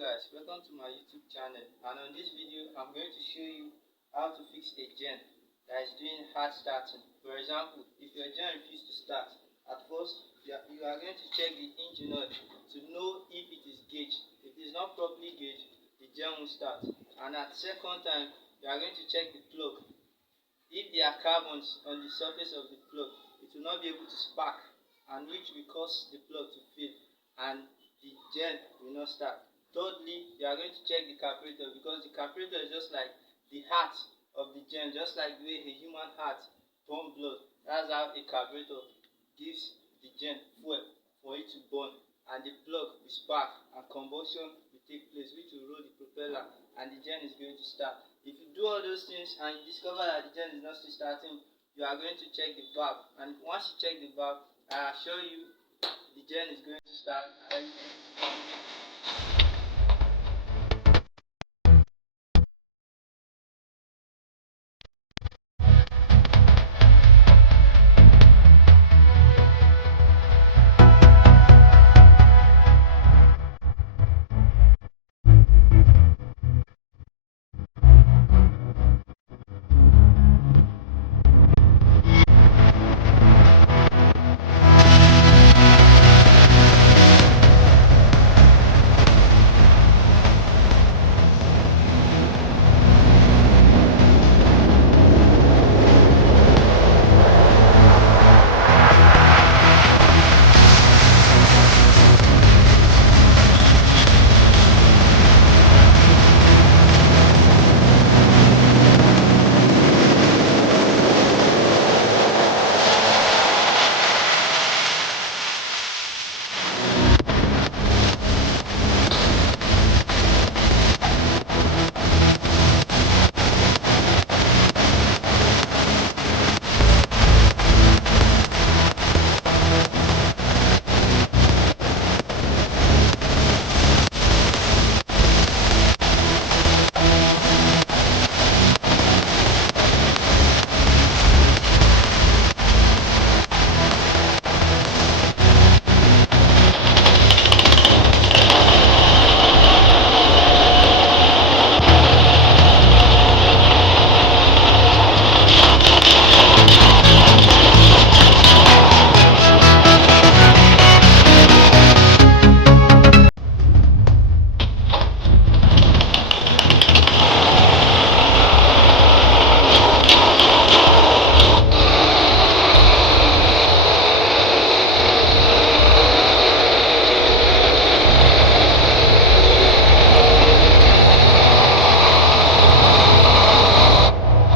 Guys, welcome to my YouTube channel, and on this video I'm going to show you how to fix a gen that is doing hard starting. For example, if your gen refuses to start, at first you are going to check the engine oil to know if it is gauged. If it is not properly gauged, the gen won't start. And at second time, you are going to check the plug. If there are carbons on the surface of the plug, it will not be able to spark, and which will cause the plug to fail and the gen will not start. Thirdly, you are going to check the carburetor, because the carburetor is just like the heart of the gen, just like the way a human heart pumps blood. That's how a carburetor gives the gen fuel for it to burn, and the plug will spark and combustion will take place, which will roll the propeller and the gen is going to start. If you do all those things and you discover that the gen is not still starting, you are going to check the valve, and once you check the valve, I assure you the gen is going to start.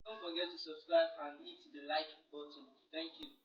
Don't forget to subscribe and hit the like button. Thank you.